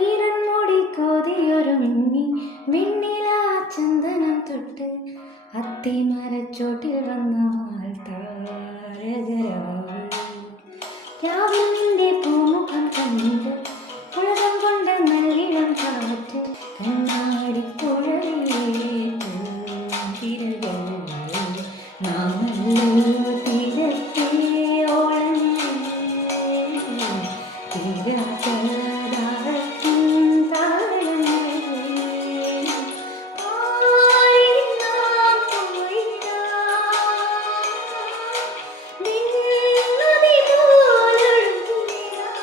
ഈറൻമൂടി കോതിയൊരുങ്ങി വെണ്ണില ചന്ദനം തൊട്ട് അത്തിമരച്ചോട്ടിൽ വന്നാൽ താരകരാവ് രാവിൽ നിന്റെ പൂമുഖം കണ്ട് ഉലകം കൊണ്ട് നല്ലിടം കാറ്റ് കണ്ണാടി പുഴയിലെ തിരകൾ നാമല്ലോ തീരത്തെ ഓളങ്ങൾ തീരാത്തതാഴത്തിൻ താളങ്ങൾ പാടി നാം പോയിടാം നിന്നതി പോലൊഴുകിടാം